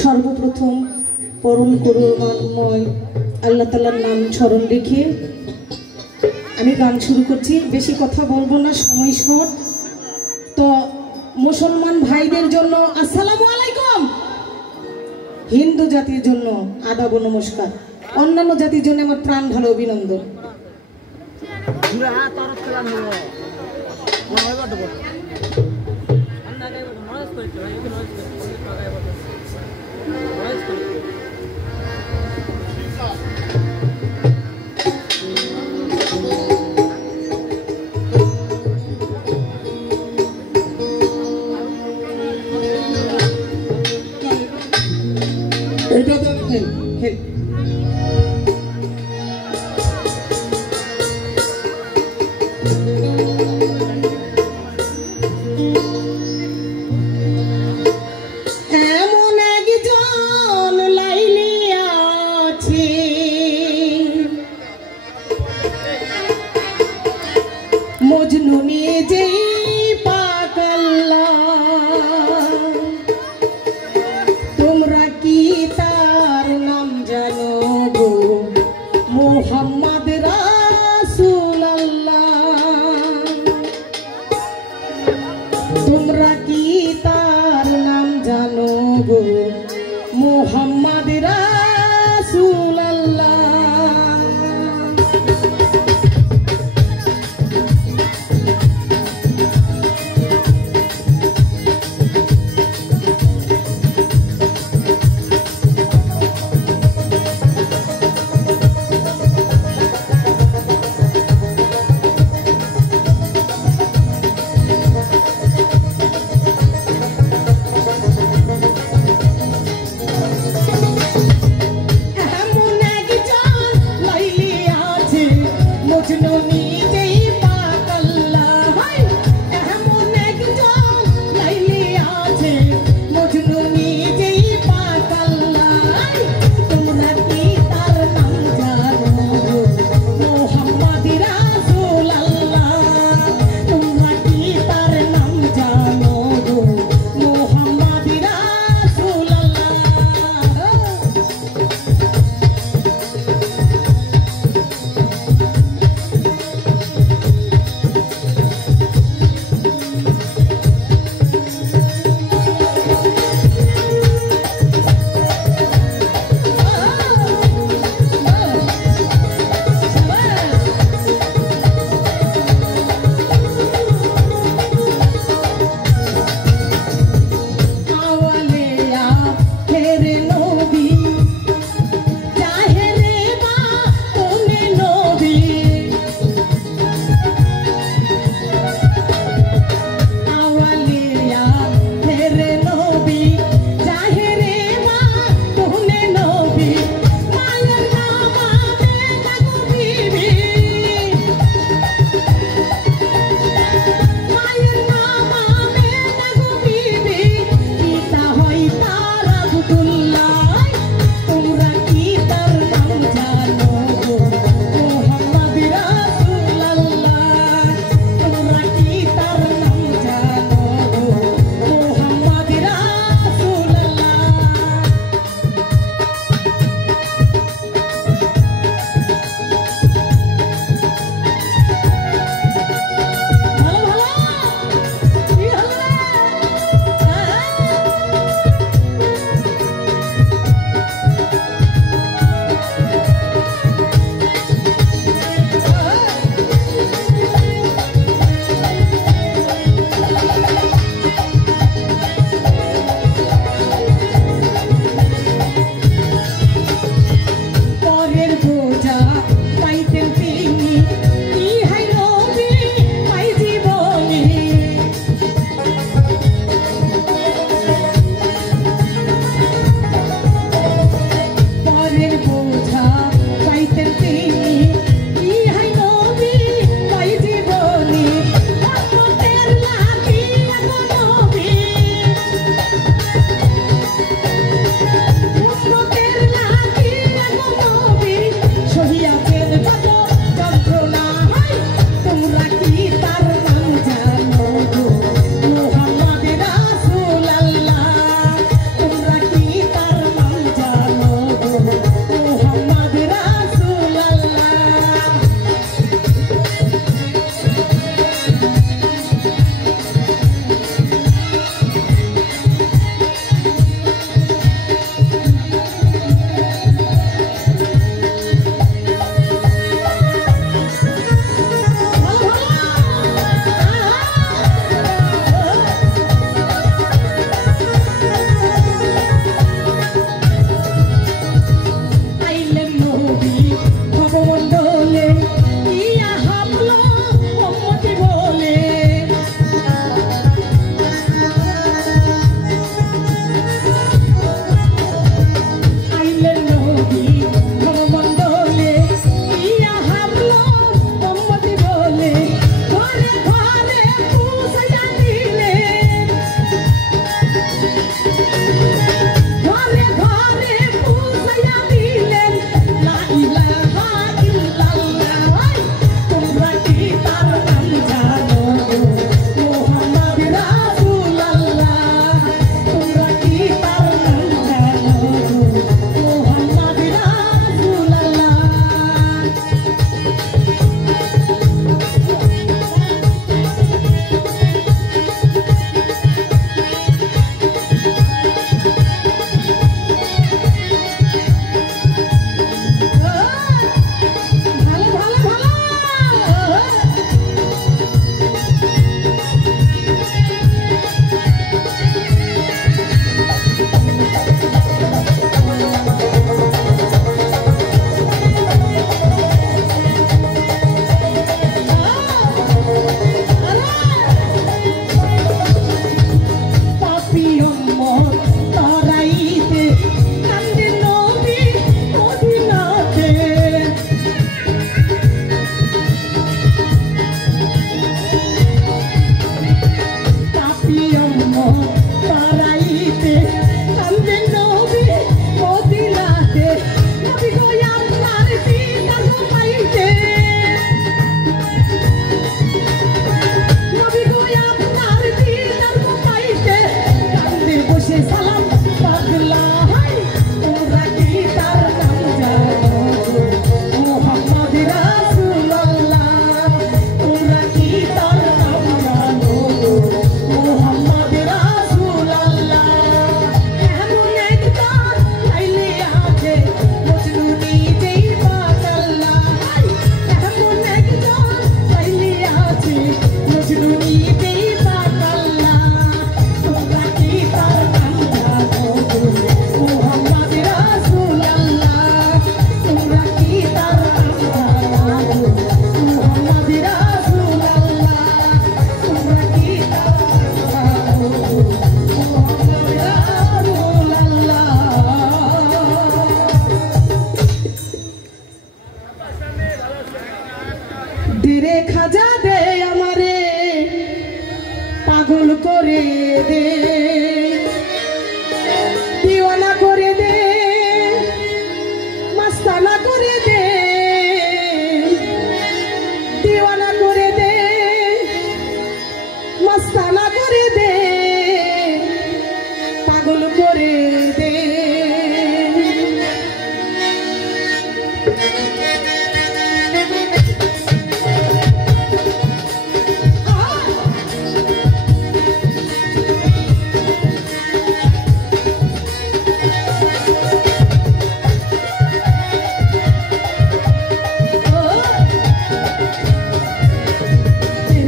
সর্বপ্রথম পরম করুণাময় আল্লাহ তাআলার নাম স্মরণ রেখে আমি গান শুরু করছি। বেশি কথা বলবো না, সময় শর্ট। তো মুসলমান ভাইদের জন্য আসসালামু আলাইকুম, হিন্দু জাতির জন্য আদাব নমস্কার, অন্যান্য জাতির জন্য আমার প্রাণ ভালো অভিনন্দন। মজনু নিয়ে যেই পাগলা, তোমরা কি তার নাম জানো গো? মুহাম্মদ রাসূলুল্লাহ। তোমরা কি তার নাম জানো গো? মুহাম্মদ রাসূলুল্লাহ। পাগল করে দে, দিওয়ানা করে দে, মাস্তানা করে দে, দিওয়ানা করে দে, মাস্তানা করে দে, পাগল করে দে।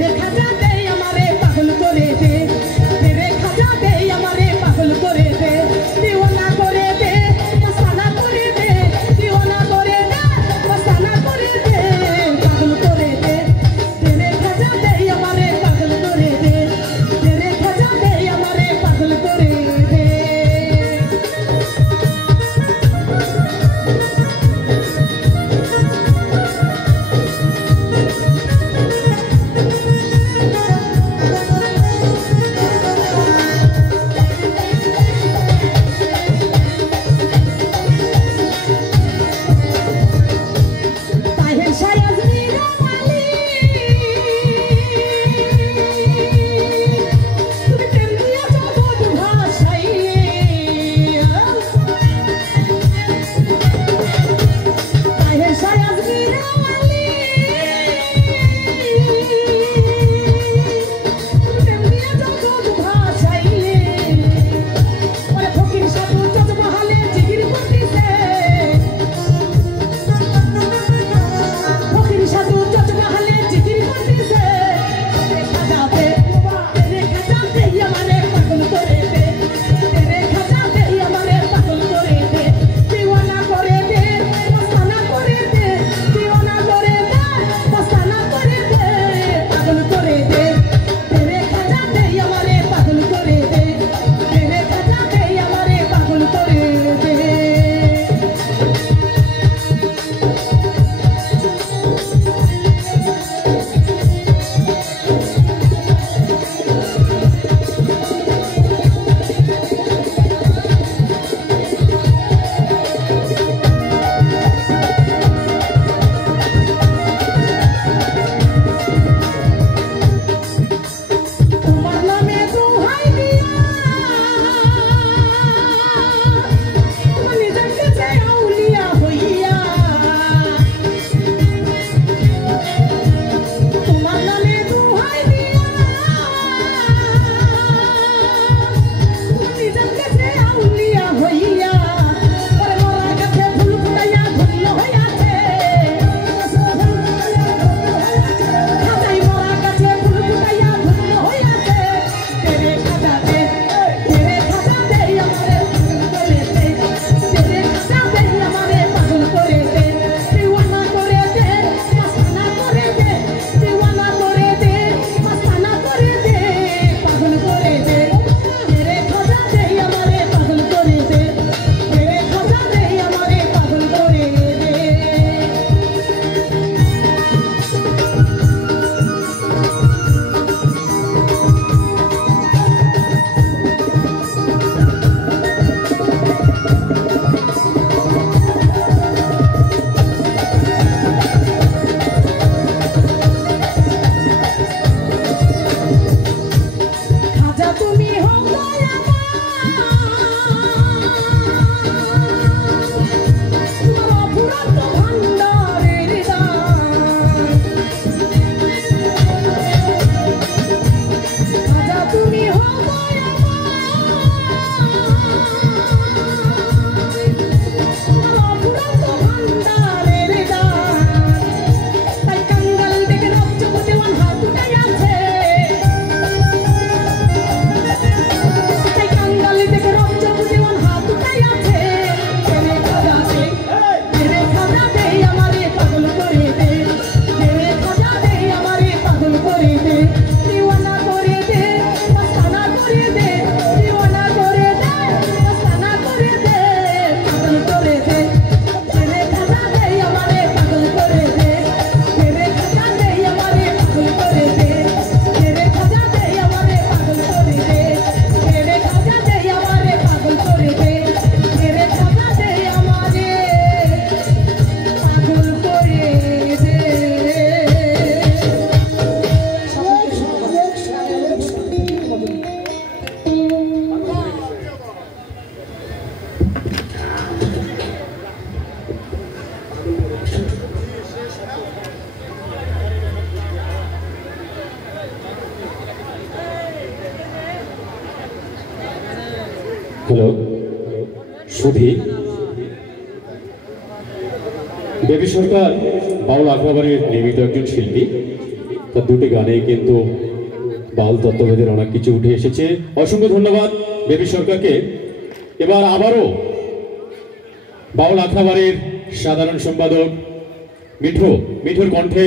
রে খাজা দে আমারে পাগল করে হ্যালো সুধী, বেবি সরকার বাউল আখড়াবাড়ির নিয়মিত একজন শিল্পী। তার দুটি গানেই কিন্তু বাউল তত্ত্ববেদের অনেক কিছু উঠে এসেছে। অসংখ্য ধন্যবাদ বেবি সরকারকে। এবার আবারও বাউল আখড়াবাড়ির সাধারণ সম্পাদক মিঠুর কণ্ঠে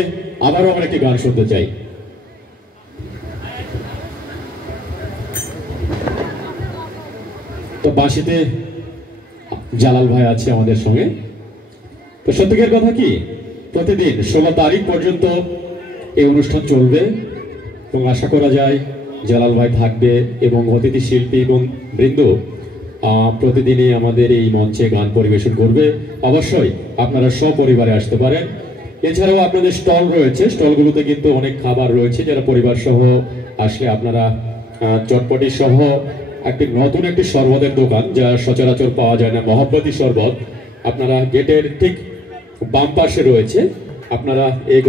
আবারও আমরা একটি গান শুনতে চাই। তো বাঁশিতে জালাল ভাই আছে আমাদের সঙ্গে। তো সত্যিকার কথা কি, প্রতিদিন 16 তারিখ পর্যন্ত এই অনুষ্ঠান চলবে এবং আশা করা যায় জালাল ভাই থাকবে এবং অতিথি শিল্পী এবং বৃন্দ প্রতিদিনই আমাদের এই মঞ্চে গান পরিবেশন করবে। অবশ্যই আপনারা সপরিবারে আসতে পারেন। এছাড়াও আপনাদের স্টল রয়েছে, স্টলগুলোতে কিন্তু অনেক খাবার রয়েছে। যারা পরিবার সহ আসলে আপনারা চটপটি সহ একটি নতুন একটি শরবতের দোকান যা সচরাচর পাওয়া যায় না, মহব্বতী শরবত, আপনারা গেটের ঠিক বাম পাশে রয়েছে। আপনারা এই